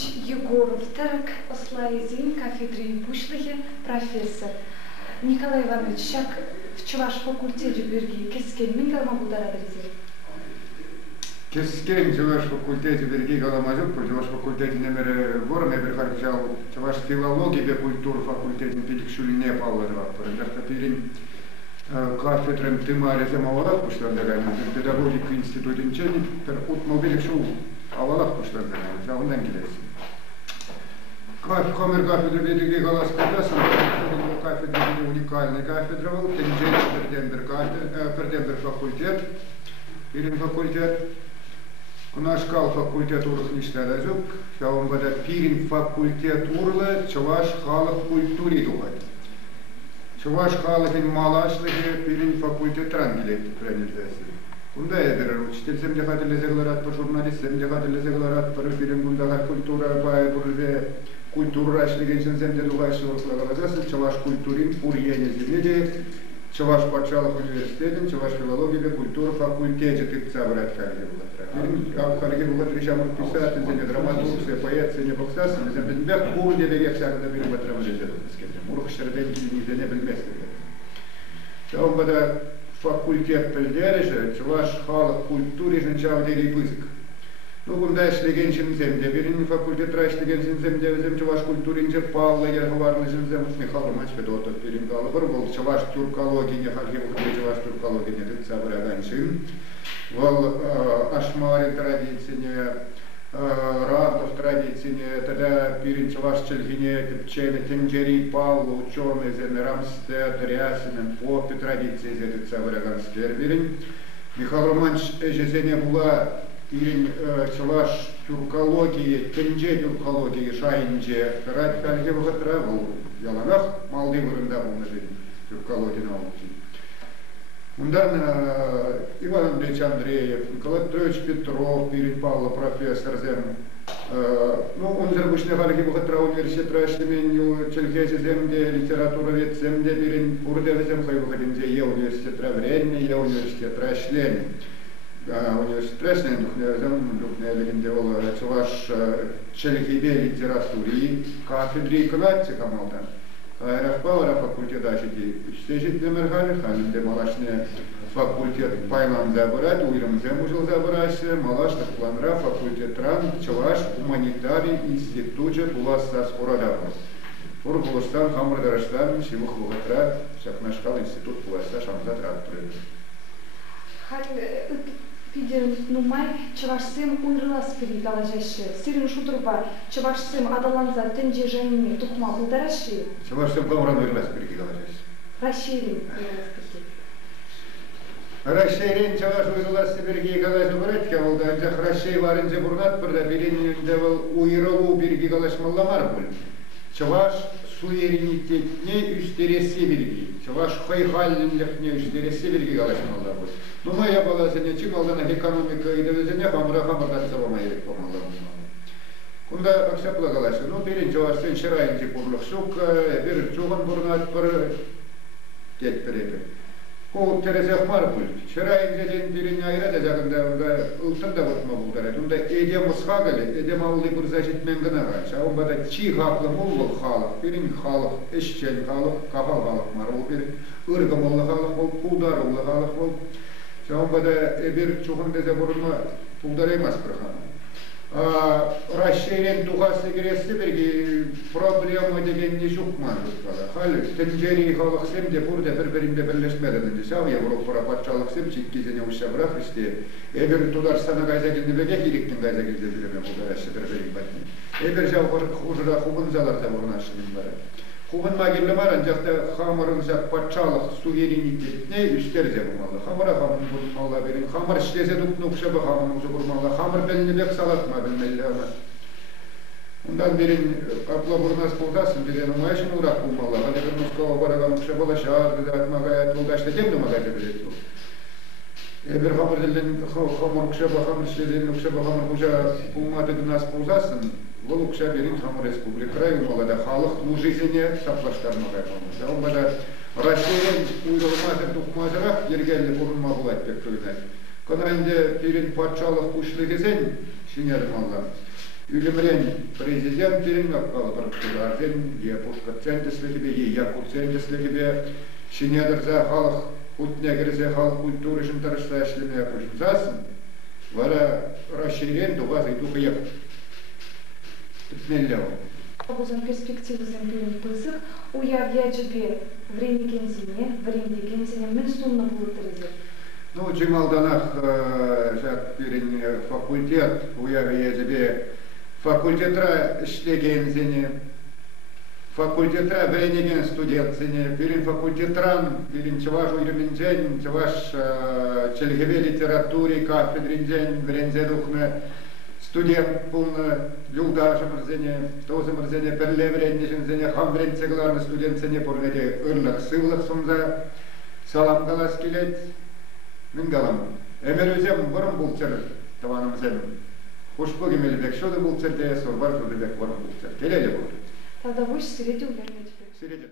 Иванович Егоров, Терек Ослайзин, кафедры бушлығы профессор. Николай Иванович, шак в чуваш факультете берги кескен мен галма бударадырызы? Кескен чуваш факультете берги галма жоқ, чуваш факультете немері бор, небір харчал чуваш филология бе культура факультетин педикшулине палладырақ бар. Жақта пирин кафедрам тымарезе малалақ пуштандаган, педагогика институтын чен, утмобилик шул алалақ пуштандаган, жауындан келесін. Камер кафедры берги галас кадасан, кафедра уникальный кафедра был, перден бір факультет, пирин факультет. Наш кал факультет урых ништада жоқ, жауынбада пирин факультет урлы чуваш халық культури дуғад. Чуваш халыкин малашлығы пирин факультетран келетті пренердесі. Бұнда әдір учительсем де қадырлезеғларат бір, журналистсем де қадырлезеғларат бір, пирин бұндаға культура бай бұрды, культура ашлығын сен де дуғайшы ұрықлағалағасы, чуваш культурин пурьенезіне де, чуваш патшалық университетін, чуваш филология культура факультете тыпца брать кәрге бұлатыра. Пирин кәрге бұлатыры жамыр писатын, зене драматургия, поэт, зене боксасын, зен білінбәк бұл дебеге всякында бір батырам резервін. Урықшырден келінізіне білмес керек. Жауынбада факультет пілдері чуваш халық культурижін чавдері бұзық. Бұнда ішлеген жінземде, бірін факультетра ішлеген жінземде, өзім чуваш культуринже паллы ерғыварлы жінзем, Михаил Мачпеда отыр бірін қалы бір, бұл чуваш түркологине, халге бұқырды чуваш түркологине түтса бір аған жын. Бұл ашмари традицияне, Радов традицияне, тогда пирин чуваш челгине, типчене, тенджери, паллы, ученые, земе, Рамстед, Рясinen, попи традиции, зетыца бір аған скер бірін. Михаил Романович әжезене була пирин чуваш тюркологии, тенже тюркологии, шайынже, рад кәлге бұғытыра, бұл яланақ, малды бұрында бұл нәжен тюркология науки. Ундан Иван Андреевич Андреев, Николай Петрович Петров, пирин Павла профессор зем. Он зербушне халги бұғытыра университет раштемен, челгezi земде, литература вет земде, пирин бұрды зем хай бұғытынде, е университет равренне, е университет раштемен. Университет раштемен дұхне легенде ол чуваш челгебе литератури, кафедри кнатцы камалдан. Рахпаура факультета жиди үстежит немергали, халінде малашне факультет пайлан забырат, уйрым земужил забырасы, малашных планра факультетран чуваш гуманитарий институтче булассас урадапыз. Фурбулыстан хамырдараштан шивух лугатра, шакнашкал институт буласса шамзат раттыры. Пидерин нумай чавашсем уйрылас пири галажашы. Сирин шутурба чавашсем адаланза тенже жайыне тухма булдарашы. Чавашсем камран уйрылас пири галажашы. Рашерин уйрылас пири. Рашерин чаваш уйрылас пири галажы бұрат кәвылда. Анжақ Рашей варынжы бұрнат бірді бірінінде уйрылу пири галашмалламар бұл. Чаваш суверенитетне үстересе бірге. Чаваш хайхаллинлікне үстересе бірге галашмалла бұл. Думая была зене чималдана экономика и довезене хамырдан забамай ерек помалла. Кунда аксапла галашы, пирин чавашсен шырайынчы пурлық сук, бір чуғын бұрнат бір дет біребір. Коғып терезек мар бұл. Шырайынчы ден пирин айрада жағында ұлтында бұтма бұлдары. Тунда эдем ұсқа кәлі, эдем ауылы бір зажитмен гына ғанша. Онбада чи хақлы мұл бұл халық, пирин халық, ішчен халық, қапал халық мар бұл пирин. Үргімолы халық бұл, пулдарулы халық бұл. Жауынбада бір чуғын дезе бұрынма пулдар емас бір ханы. Расширен туғасы кересі бірге проблема дегенне жұқман жұқпада. Халі, тенджери халық семде бұрда бір-бірінде бірлешмедіңді. Сау Европара патшалық сем чеккезіне ұша бірақ істе. Әбір тудар сана қайза келді бәге керектің қайза келді жүреме бұлдар әші бір-бірін бәтіне. Әбір жауғыр құжыра құбын заларда бұрнашының бары. Құбын магерлі бар, анжақта қамырын жақ патшалық суверенитетіне үстерзе бұмалы. Қамыра қамын бұлмалла берін. Қамыр іштезе дүктін ұқшабы қамын ұзы бұрмалла. Қамыр бәліне бек салатма білмелі ана. Ондан берін қапла бұрнас бұлдасын берін ұңайшын ұрақ бұлмалла. Қады бір мұскауы бараған ұқшабыла шарды да атмағай атылдашты демді мағайды білет бұл. Бір қамыр ділден қамыр ұқшабы қамыр іштезен ұқшабы қамыр бұжа бұлмады дұнас бұлдасын. Бұл ұқша берін Хамыр Республика районында халық мұжизіне саплаштармаға қалмыз. Онбада Рашерин ұйрылмады тұқмазырақ ергелі бұрынма бұл айтпек көйнәді. Қына енді берін патшалық күшлігізен шинерім алла. Ülümren prezident birin kalıpırtılardan ya Puşkat centesli gibi, ya Yakut centesli gibi şinyadır halk kutne girse halk kulturu için tarışsa işlemi yapışın zasın. Vara расширен дугаз и духа як. Тнеллео. Обозон перспективы землен пысых, уявья тебе время гензине, мен сунна будет резерв. Ну, Джималданах жак пирин факультет, уявья тебе факультетра иштегензине, факультетра бренеген студентсине, пирин факультетран, пирин чаваш уйрыминжен, чаваш челгеве литературе, кафедринжен, брензе духме, студент пулны, юлдашы мырзене, тозы мырзене, перле бреннешінзене, хам бренцегларны студентсене порнеде ырлық сывлық сумза, салам галас келет, мен галам. Эмер өзем бұрын бұлчыр, таванымызем. Хушпу кемелбек шоды бұлчыр де, сорбар жодыбек бұрын бұлчыр. Келелі бұл. Тогда вы среди уверены теперь.